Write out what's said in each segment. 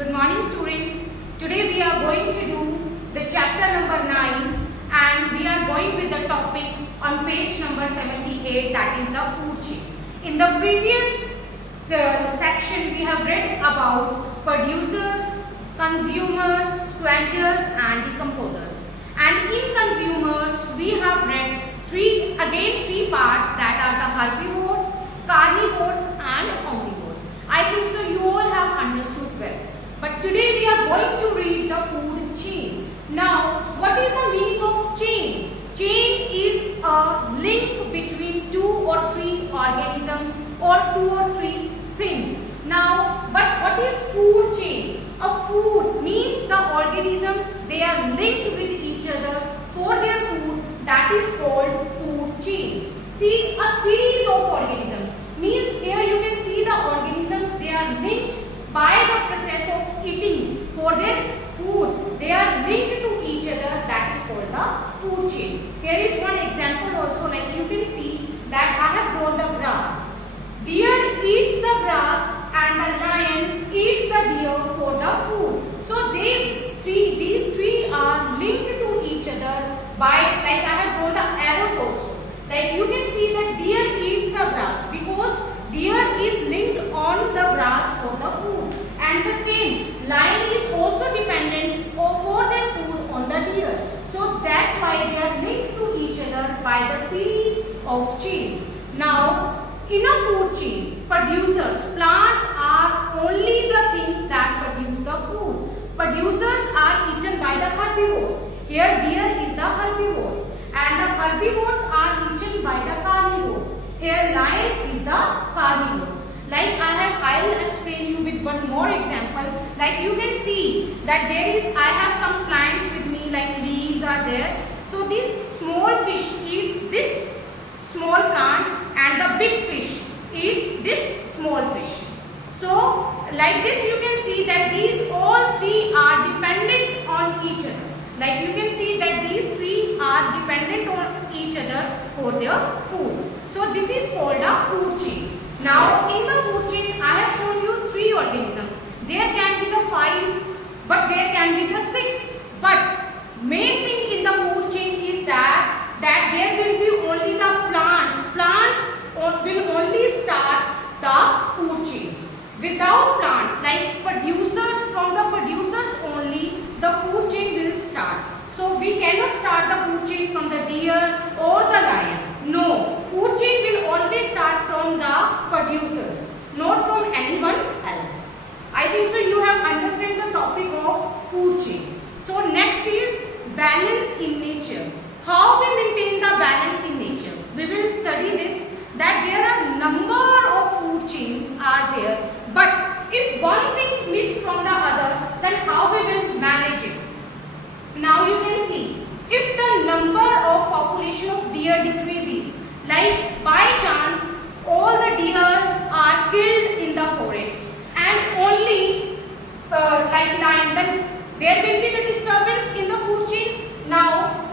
Good morning students. Today we are going to do the chapter number 9 and we are going with the topic on page number 78, that is the food chain. In the previous section we have read about producers, consumers, scavengers and decomposers. And in consumers we have read three parts, that are the herbivores, carnivores and omnivores. I think so you all have understood well. But today we are going to read the food chain. Now, what is the meaning of chain? Chain is a link between two or three organisms or two or three things. Now, but what is food chain? A food means the organisms, they are linked with each other for their food, that is called food chain. See, a series of organisms means here you can see the organisms, they are linked by the process of eating for their food. They are linked to each other, that is called the food chain. Here is one example also, like you can see that I have drawn the grass. Deer eats the grass and the lion eats the deer for the food. So these three are linked to each other by, like I have drawn the arrows also. Like you can see that deer eats the grass because deer is linked on the grass for the food, and the same lion is also dependent for their food on the deer. So that's why they are linked to each other by the series of chain. Now in a food chain, producers, plants are only the things that produce the food. Producers are eaten by the herbivores. Here deer is the herbivores and the herbivores are eaten by the carnivores. Here lion is the carnivores. Like I'll explain you with one more example. Like you can see that I have some plants with me, like leaves are there. So this small fish eats this small plants and the big fish eats this small fish. So like this you can see that these all three are dependent on each other. Like you can see that these three are dependent on each other for their food. So this is called a food chain. Now in the food chain I have shown you three organisms. There can be the 5 but there can be the 6. But main thing in the food chain is that there will be only the plants. Plants will only start the food chain. Without plants, like producers, from the producers only the food chain will start. So we cannot start the food chain from the deer or the lion. No, food chain will always start from the producers, not from anyone else. I think so you have understood the topic of food chain. So next is balance in nature. How we maintain the balance in nature? We will study this, that there are number of food chains are there, but if one thing missed from the other, then how we will manage it? Now you can see, if the number of population of deer decreases, like by chance all the deer are killed in the forest and only like lion, then there will be the disturbance in the food chain. Now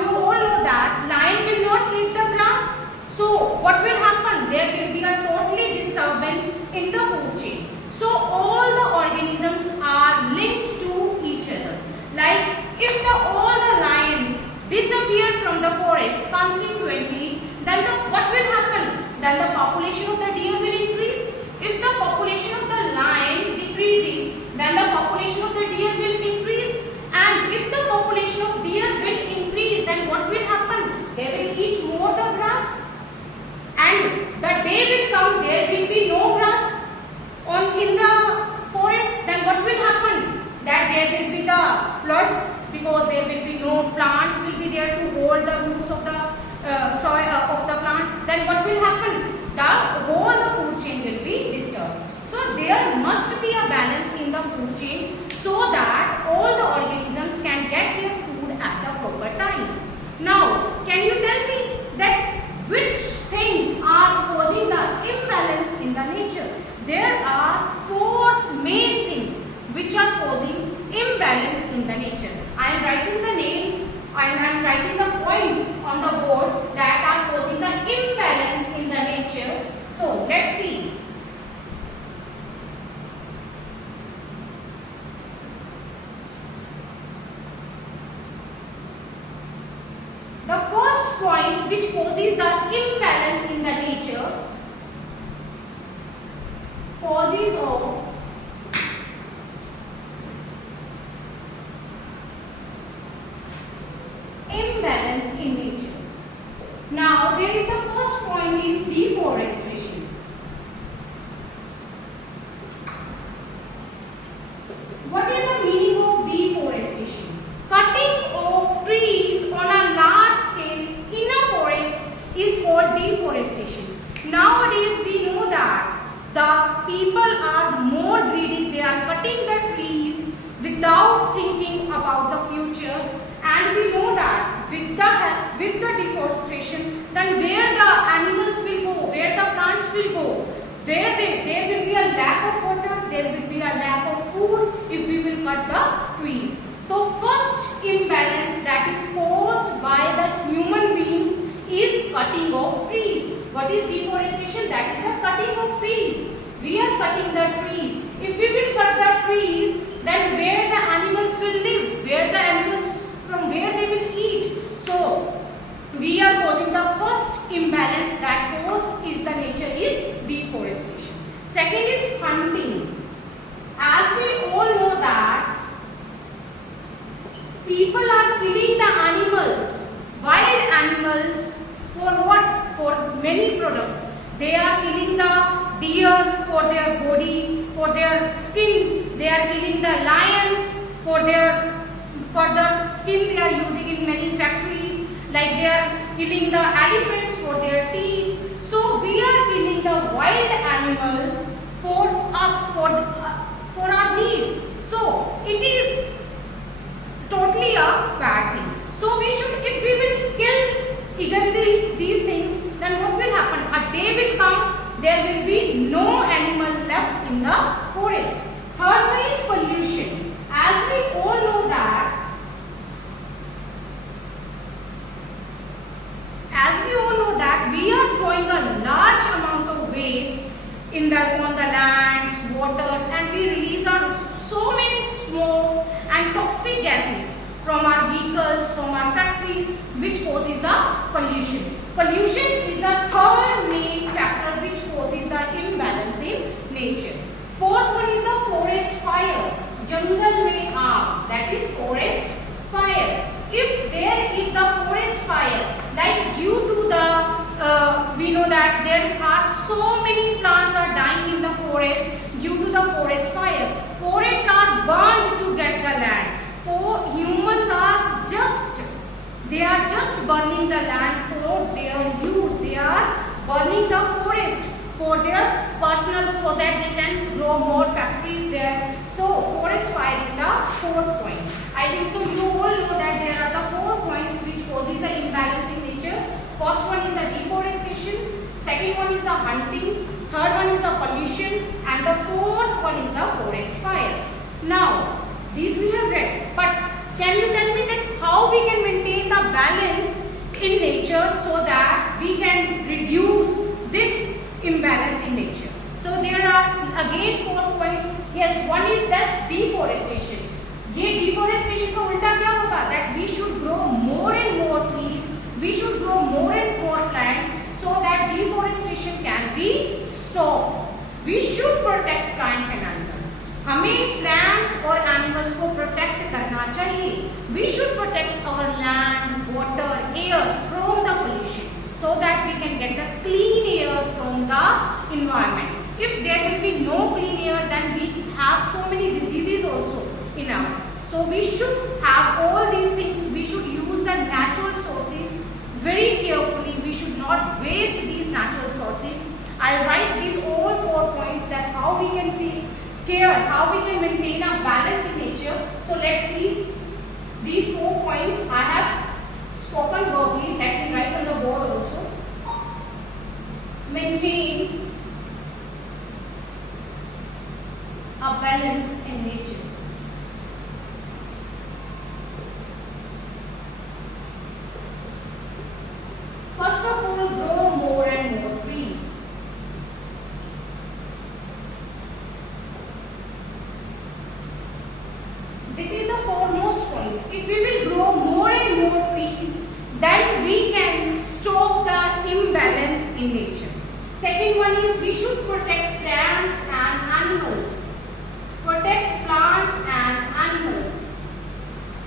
you all know that lion will not eat the grass. So what will happen? There will be a totally disturbance in the food chain. So all the organisms are linked to each other. Like if all the lions disappear from the forest, consequently, then what will happen? Then the population of the deer will increase. If the population of the lion decreases, then the population of the deer will increase. And if the population of deer will increase, then what will happen? They will eat more the grass. And the day will come, there will be no grass in the forest. Then what will happen? That there will be the floods, because there will be no plants will be there to hold the roots of the soil of the plants. Then what will happen? The food chain will be disturbed. So there must be a balance in the food chain so that all the organisms can get their food at the proper time. Now, can you tell me that which things are causing the imbalance in the nature? There are 4 main things which are causing imbalance in the nature. I am writing the names and I am writing the points on the board that are causing the imbalance in the nature. So let's see. point which causes the imbalance in the nature, causes of imbalance in nature. Now there is the first point is deforestation. What is the meaning of deforestation? Cutting of trees on a large scale in a forest is called deforestation. Nowadays we know that the people are more greedy. They are cutting the trees without thinking about the future, and we know that with the deforestation, then where the animals will go, where the plants will go, where there will be a lack of water, there will be a lack of food if we will cut the trees. So first imbalance that is caused by the human beings is cutting of trees. What is deforestation? That is the cutting of trees. We are cutting the trees. If we will cut the trees, then where the animals will live, where the animals, from where they will eat. So we are causing the first imbalance that cause is the nature is deforestation. Second is hunting. As we all know that people are killing the animals, wild animals, for what? For many products. They are killing the deer for their body, for their skin. They are killing the lions for the skin they are using in many factories. Like they are killing the elephants for their teeth. So we are killing the wild animals for us, for our needs. So it is totally a bad thing. So we should, if we will kill eagerly these things, then what will happen? A day will come, there will be no animal left in the forest. Third one is pollution. As we all know that, we are throwing a large amount of waste on the lands, waters, and we release so many smokes and toxic gases from our vehicles, from our factories, which causes the pollution. Pollution is the third main factor which causes the imbalance in nature. Fourth one is the forest fire. Jungle mein aag, that is forest fire. If there is the forest fire, like due to the we know that there are so many plants are dying in the forest due to the forest fire. Forests are burned to get the land. For humans are just burning the land for their use. They are burning the forest for their personal, so that they can grow more factories there. So forest fire is the fourth point. I think so you all know that there are the 4 points which causes the imbalance in nature. First one is the deforestation, second one is the hunting, third one is the pollution, and the fourth one is the forest fire. Now these we have read, but can you tell me that how we can maintain the balance in nature so that we can reduce this imbalance in nature? So there are again 4 points. Yes, one is this deforestation. ये deforestation का उल्टा क्या होगा? That we should grow more and more trees, we should grow more and more plants so that deforestation can be stopped. We should protect plants and animals. हमें plants और animals को protect करना चाहिए. We should protect our land, water, air from the pollution so that we can get the clean air from the environment. If there will be no clean air, then we have so many diseases also in our. So we should have all these things. We should use the natural sources very carefully. We should not waste these natural sources. I'll write these all 4 points that how we can take care, how we can maintain a balance in nature. So let's see these 4 points I have spoken verbally. Let me write on the board also. Maintain a balance in nature. First of all, grow more and more trees. This is the foremost point. If we will grow more and more trees, then we can imbalance in nature. Second one is we should protect plants and animals. Protect plants and animals.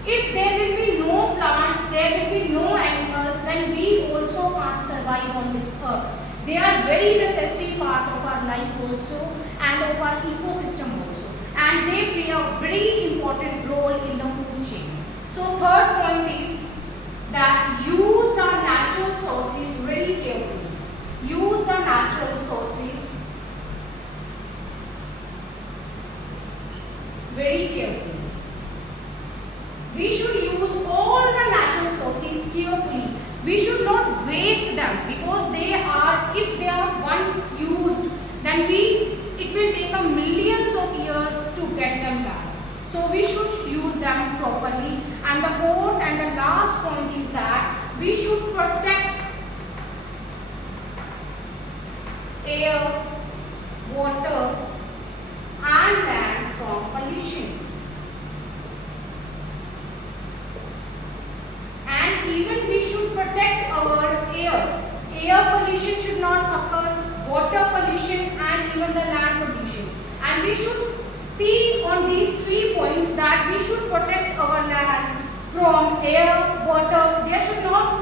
If there will be no plants, there will be no animals, then we also can't survive on this earth. They are very necessary part of our life also and of our ecosystem also. And they play a very important role in the food chain. So third point is that use the natural sources very carefully. Use the natural sources very carefully. We should use all the natural sources carefully. We should not waste them because they are, if they are once used, then it will take a millions of years to get them back. So we should use them properly. And the fourth and the last point is that we should protect air, water and land from pollution. And even we should protect our air. Air pollution should not occur, water pollution and even the land pollution. And we should see on these 3 points that we should protect our land from air, water.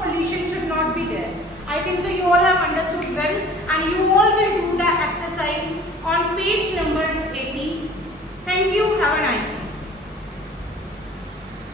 Pollution should not be there. I think so you all have understood well, and you all will do the exercise on page number 80. Thank you. Have a nice day.